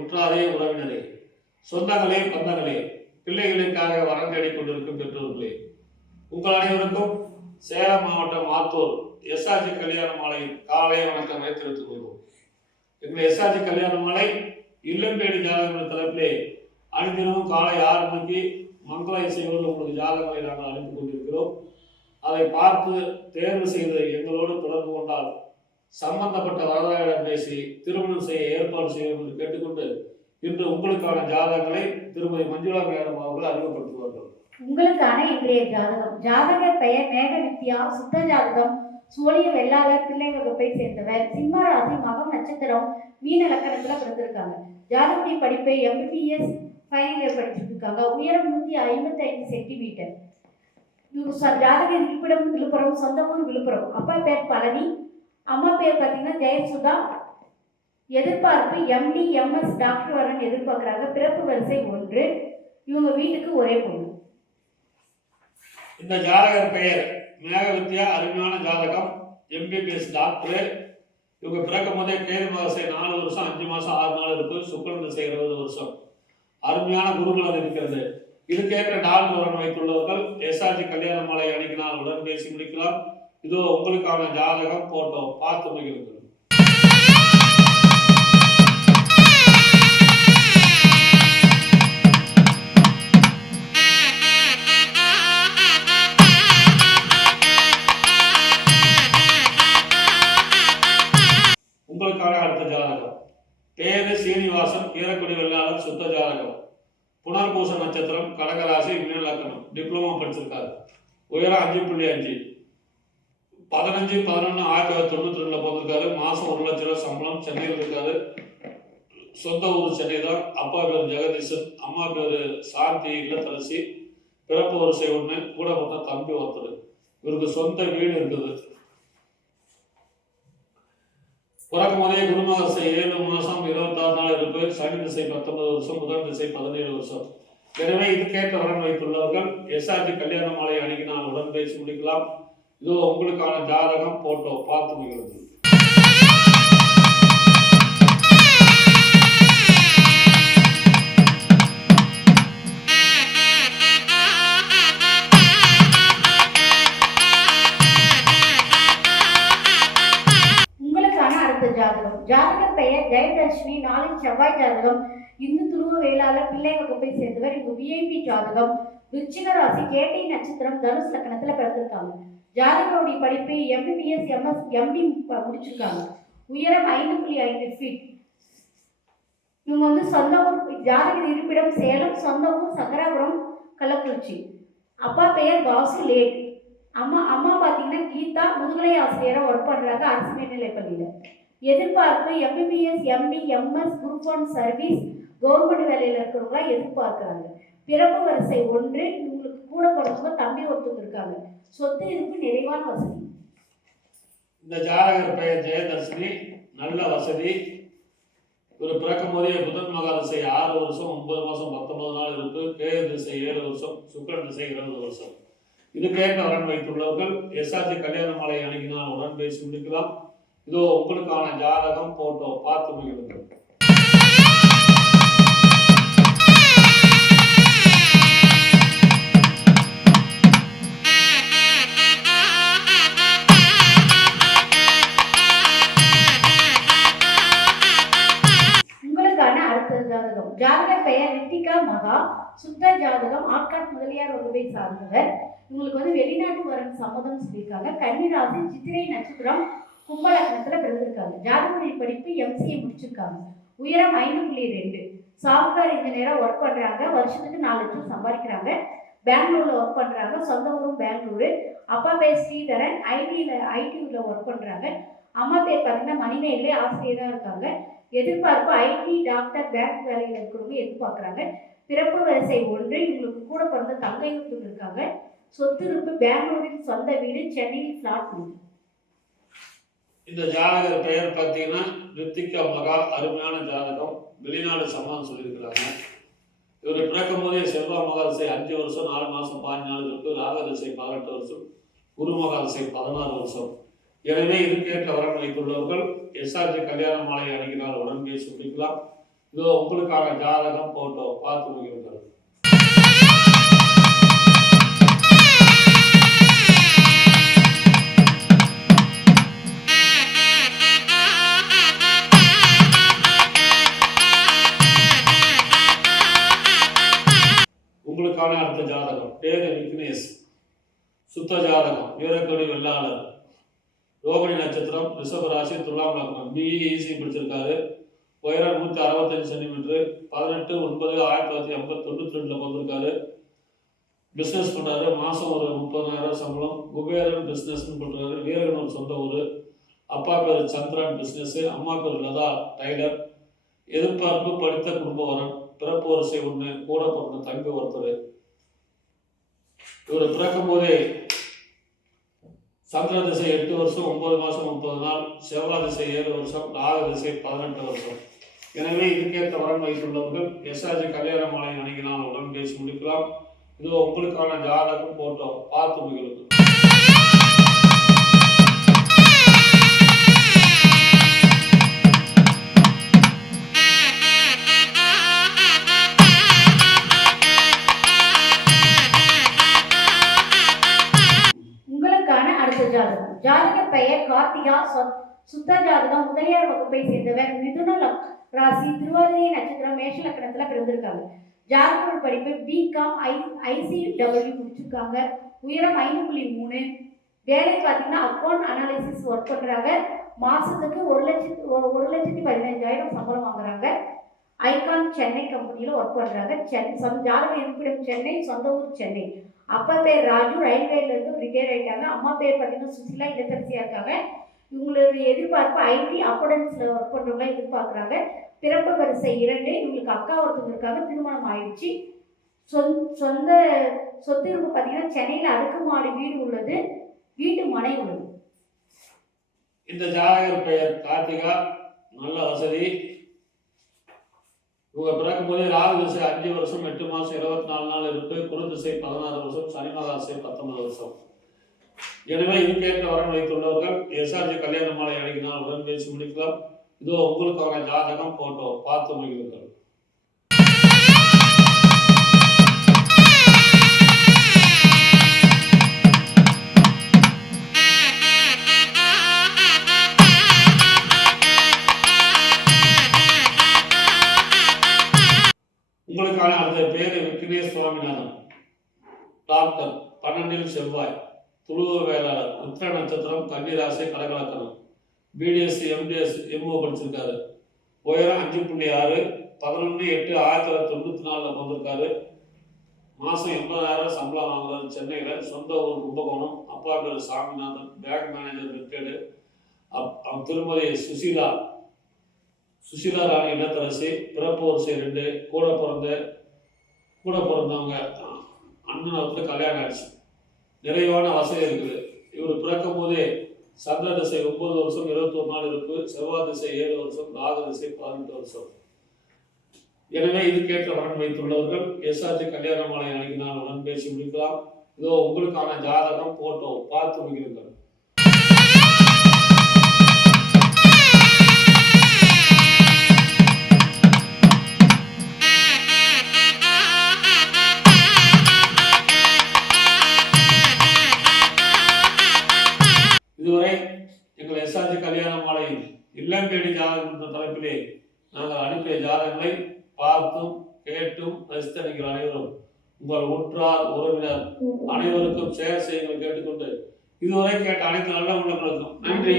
உற்றாரே உறவினரே, சொந்தங்களே பந்தங்களே, பிள்ளைகளுக்காக வரம் தேடிக் கொண்டிருக்கும் பெற்றோர்களே, உங்கள் அனைவருக்கும் சேலம் மாவட்டம் ஆத்தூர் எஸ்ஆர்ஜி கல்யாண மாலை காலை வணக்கம் தெரிவித்துக் கொள்வோம். எங்கள் எஸ்ஆர்ஜி கல்யாண மாலை இல்லம் தேடி ஜாதகம் என்ற தலைப்பிலே அனுதினமும் காலை 6 மணிக்கு மங்கள இசையோடு உங்களுக்கு ஜாதகங்களை நாங்கள் அனுப்பி கொண்டிருக்கிறோம். அதை பார்த்து தேர்வு செய்து எங்களோடு தொடர்பு கொண்டால் சம்பந்தப்பட்ட வரதாரிடம் பேசி திருமணம் செய்ய ஏற்பாடு செய்யும் என்று கேட்டுக்கொண்டு இன்று உங்களுக்கான ஜாதகங்களை திருமதி மஞ்சுளா மேடம் அவர்கள் அறிமுகப்படுத்துவார்கள். உங்களுக்கான இன்றைய ஜாதகம். ஜாதகர் பெயர் மேகவித்யா, சுத்த ஜாதகம், சோழிய வெள்ளாளர், பிள்ளை வகுப்பை சேர்ந்தவர், சிம்ம ராசி, மகம் நட்சத்திரம், மீன லக்கணத்துல பிறந்திருக்காங்க. ஜாதகத்தை படிப்பை MBBS ஃபைனல் இயர் படிச்சுட்டு இருக்காங்க. உயரம் 155 சென்டிமீட்டர். ஜாதக இருப்பிடம் விழுப்புரம், சொந்த ஊர் விழுப்புரம். அப்பா பேர் பழனி, அம்மா பேர் பார்த்தீங்கன்னா ஜெயசுதா. எதிர்பார்ப்பு MD MS டாக்டர் வரன்னு எதிர்பார்க்குறாங்க. பிறப்பு வரிசை 1. இவங்க வீட்டுக்கு ஒரே பொண்ணு. இந்த ஜாதகர் பெயர் மேகவித்யா, அருமையான ஜாதகம், MBBS டாக்டர். இவங்க பிறக்கும் போதே கேது வரிசை 4 வருஷம் 5 மாதம் 6 நாள் இருக்கு. சுக்கிரன் திசை 20 வருஷம். அருமையான குருகுலம் இருக்கிறது. இதுக்கேற்ற நாள் உடன் வைத்துள்ளவர்கள் எஸ்ஆர்ஜி கல்யாண மாலை அணிக்கினால் உடன் பேசி முடிக்கலாம். இதோ உங்களுக்கான ஜாதகம் போட்டோ பார்த்து மகிழ்ந்து. உங்களுக்கான அடுத்த ஜாதகம் தேவ சீனிவாசன், ஈரக்குடி வெள்ளாளர், சுத்த ஜாதகம், புனர்பூச நட்சத்திரம், கடகராசி, மீன லக்கணம், டிப்ளமோ படிச்சிருக்காரு. உயரம் 5.5, 15/11/1992 போட்டிருக்காரு. மாசம் 1 லட்ச ரூபா சம்பளம். சென்னையில் இருக்காரு. சொந்த ஊர் சென்னை தான். அப்பா பேர் ஜெகதீசன், அம்மா பேர் சாந்தி இல்லத்தரசி. பிறப்பு வரிசை 1. கூட பார்த்தா தம்பி ஒருத்தர். இவருக்கு சொந்த வீடு இருக்குது. பிறக்கும் போதே குருமகசை 7 மாதம் 26 நாள் இருப்பு. சனி திசை 19 வருஷம். புதன் திசை 17 வருஷம். எனவே இதுக்கேற்ற வரன் வைத்துள்ளவர்கள் எஸ்ஆர்ஜி கல்யாண மாலை அணிக்கினால் உடன் பேசி முடிக்கலாம். இதோ உங்களுக்கான ஜாதகம் போட்டோ பார்த்து மகிழ்ந்து. ஜாதகர் பெயர் ஜெயதர்ஷினி, நாளின் செவ்வாய் ஜாதகம், இந்து துருவ வேளாளர், பிள்ளை வகுப்பை சேர்ந்தவர். இவங்க VIP ஜாதகம், விருச்சிக ராசி, கேட்டை நட்சத்திரம், தனுஷ் லக்கணத்துல பிறந்திருக்காங்க. ஜாதகருடைய படிப்பு MBBS MS MD முடிச்சிருக்காங்க. உயரம் 5.5 ஃபீட். இவங்க வந்து சொந்த ஊர், ஜாதக இருப்பிடம் சேலம், சொந்த ஊர் சங்கராபுரம், கள்ளக்குறிச்சி. அப்பா பெயர் வாசு லேட். அம்மா பார்த்தீங்கன்னா கீதா, முதுகலை ஆசிரியராக ஒர்க் பண்ணுறாங்க அரசு மேல்நிலைப்பள்ளியில். எதிர்பார்ப்பு MBBS MD MS group 1 service, government வேலையில் இருக்கிறவங்களா எதிர்பார்க்குறாங்க. பிறப்பு வரிசை 1. உங்களுக்கு கூட பிறந்தவங்க தம்பி ஒருத்தவங்க இருக்காங்க. சொத்து இருப்பு, நிறைவான வசதி. இந்த ஜாதகர் பெயர் ஜெயதர்ஷினி, நல்ல வசதி. ஒரு பிறக்கும் போதே புதன் மகா திசை 6 வருஷம் 9 மாதம் 19 நாள் இருப்பு. கேது திசை 7 வருஷம். சுக்கிரன் திசை 20 வருஷம். இதுக்கேற்ற வரன் வைத்துள்ளவர்கள் எஸ்ஆர்ஜி கல்யாண மாலை அணுகினால் உடன் பேசி முடிக்கலாம். இதோ உங்களுக்கான ஜாதகம் போட்டோ பார்த்து மகிழ்ந்து. உங்களுக்கான அடுத்த ஜாதகம். ஜாதகர் பெயர் ரித்திகா மகா, சுத்த ஜாதகம், ஆட்காட் முதலியார் வகுப்பை சார்ந்தவர். உங்களுக்கு வந்து வெளிநாட்டு வரன் சம்மதம் சொல்லியிருக்காங்க. கன்னிராசி, சித்திரை நட்சத்திரம், கும்பலக்கணத்துல பிறந்திருக்காங்க. ஜாதகருடைய படிப்பு MCA முடிச்சிருக்காங்க. உயரம் 5.2. சாஃப்ட்வேர் இன்ஜினியராக ஒர்க் பண்ணுறாங்க. வருஷத்துக்கு 4 லட்சம் சம்பாதிக்கிறாங்க. பெங்களூரில் ஒர்க் பண்ணுறாங்க. சொந்த ஊரும் பெங்களூரு. அப்பா பேர் ஸ்ரீதரன், ஐடியில் ஒர்க் பண்ணுறாங்க. அம்மா பேர் பார்த்தீங்கன்னா மணிமேலே, ஆசிரியராக இருக்காங்க. எதிர்பார்ப்பு IT டாக்டர், பேங்க் வேலையில் இருக்கிறவங்க எதிர்பார்க்குறாங்க. பிறப்பு வரிசை 1. இவங்களுக்கு கூட பிறந்த தங்கை இருக்காங்க. சொத்து இருப்பு பெங்களூரில் சொந்த வீடு, சென்னையில் ஃப்ளாட் வீடு. இந்த ஜாதகர் பெயர் பார்த்தீங்கன்னா ரித்திகா மகா, அருமையான ஜாதகம், வெளிநாடு சம்மதம் சொல்லியிருக்கிறாங்க. இவர் பிறக்கும் போதே செவ்வாய் மகா திசை 5 வருஷம் 4 மாதம் 15 நாள் இருக்கு. ராக திசை 18 வருஷம். குரு மகா திசை 16 வருஷம். எனவே இதுக்கேற்ற வரன் வைத்துள்ளவர்கள் எஸ்ஆர்ஜி கல்யாண மாலை அணிகினால் உடன் பேசி முடிக்கலாம். இதோ உங்களுக்கான ஜாதகம் போட்டோ பார்த்து மகிழுங்கள். உங்களுக்கான அடுத்த ஜாதகம் பேரு விக்னேஷ், சுத்த ஜாதகம், வீரக்கொடி வெள்ளாளர், ரோகிணி நட்சத்திரம், ரிஷபராசி, துலாம் லக்னம், பிஇசி படிச்சிருக்காரு. உயரம் 165 சென்டிமீட்டர், 18/9/1992 பிறந்திருக்காரு. பிஸ்னஸ் பண்ணுறாரு. மாதம் ஒரு 30,000 சம்பளம். குபேரன் பிஸ்னஸ்ன்னு பண்ணுறாரு. வீரகனூர் சொந்த ஊர். அப்பா பேர் சந்திரன் பிஸ்னஸ், அம்மா பேர் லதா டைலர். எதிர்பார்ப்பு படித்த குடும்ப வரன், பிறப்பு வரிசை 1, கூட பிறந்த தம்பி ஒருத்தர். இவர் பிறக்கும் போதே சந்திர திசை 8 வருஷம் 9 மாதம் 30 நாள், செவ்வாய் திசை 7 வருஷம், ராகு திசை 18 வருஷம். எனவே இதுக்கேற்ற வரன் வைத்துள்ளவர்கள் எஸ்ஆர்ஜி கல்யாண மாலை அணுகினால் உடன் பேசி முடிக்கலாம். இதோ உங்களுக்கான ஜாதகம் போட்டோ பார்த்து மகிழுங்கள். உங்களுக்கான அடுத்த ஜாதகம். ஜாதக பெயர் கார்த்திகா, சுத்த ஜாதகம், முதலியார் வகுப்பை சேர்ந்தவர், மிதுன ராசி, திருவாதிரை நட்சத்திரம், மேஷ லக்னத்துல பிறந்திருக்காங்க. ஜாதக படிப்பு பிகாம் ICW முடிச்சிருக்காங்க. உயரம் 5.3. வேலை பார்த்தீங்கன்னா அக்கௌண்ட் அனாலிசிஸ் ஒர்க் பண்றாங்க. மாசத்துக்கு 1,15,000 சம்பளம் வாங்குறாங்க. ஐகான் சென்னை கம்பெனியில் ஒர்க் பண்ணுறாங்க. ஜாதக இருப்பிடம் சென்னை, சொந்த ஊர் சென்னை. அப்பா பேர் ராஜு, ரயில்வேலேருந்து ரிட்டையர் ஆகிட்டாங்க. அம்மா பேர் பார்த்தீங்கன்னா சுசிலா, இல்லத்தரசியாக இருக்காங்க. இவங்களுடைய எதிர்பார்ப்பு IT அக்கௌண்டன்ஸில் ஒர்க் பண்ணுறவங்க எதிர்பார்க்குறாங்க. பிறப்பு வரிசை 2. இவங்களுக்கு அக்கா ஒருத்தவங்க இருக்காங்க. திருமணம் ஆயிடுச்சு. சொந்த சொத்து இருப்பு பார்த்தீங்கன்னா சென்னையில் அடுக்குமாடி வீடு உள்ளது, வீட்டு மனை உள்ளது. இந்த ஜாதகர் பெயர் கார்த்திகா, நல்ல வசதி. இவங்க பிறக்கும் போதே ராகு திசை 5 வருஷம் 8 மாதம் 24 நாள் இருக்கு. குரு திசை 16 வருஷம், சனி மகாதிசை 19 வருஷம். எனவே இதுக்கேற்ற வரன் வைத்துள்ளவர்கள் எஸ்ஆர்ஜி கல்யாண மாலை அணுகினால் உடன் பேசி முடிக்கலாம். இதோ உங்களுக்கான ஜாதகம் போட்டோ பார்த்து மகிழுங்கள். உங்களுக்கான அடுத்த பேரு விக்னேஷ் சுவாமிநாதன், டாக்டர், 12 செவ்வாய், துளுவ வேளாளர், உத்திர நட்சத்திரம், கன்னிராசி, கடகலக்கணம், BDSC MDS MO படிச்சிருக்காரு. உயரம் 5.6, 11/8/1994 பிறந்திருக்காரு. மாதம் 80,000 சம்பளம் வாங்குறாரு சென்னையில். சொந்த ஊர் கும்பகோணம். அப்பா பேர் சாமிநாதன், பேங்க் மேனேஜர் ரிட்டையர்டு. திருமதி சுசிலா ராணி இல்லத்தரசி. பிறப்பு வரிசை 2, கூட பிறந்தவங்க அண்ணன் வந்து கல்யாணம் ஆயிடுச்சு. நிறைவான வசதி இருக்குது. இவர் பிறக்கும் போதே சந்திர திசை 9 வருஷம் 21 நாள் இருக்கு. செவ்வாய் திசை 7 வருஷம், ராகு திசை 18 வருஷம். எனவே இதுக்கேற்ற வரன் வைத்துள்ளவர்கள் எஸ்ஆர்ஜி கல்யாண மாலை அணுகினால் உடன் பேசி முடிக்கலாம். இதோ உங்களுக்கான ஜாதகம் போட்டோ பார்த்து மகிழுங்கள். இதுவரை எங்கள் எஸ்ஆர்ஜி கல்யாண மாலை இல்லம் தேடி ஜாதகம் என்ற தலைப்பிலே நாங்கள் அனுப்பிய ஜாதகங்களை பார்த்தும் கேட்டும் ரசித்த நீங்கள் அனைவரும் உங்கள் உற்றார் உறவினர் அனைவருக்கும் ஷேர் செய்யுங்கள் கேட்டுக்கொண்டு இதுவரை கேட்ட அனைத்து நல்ல உள்ளங்களுக்கும் நன்றி.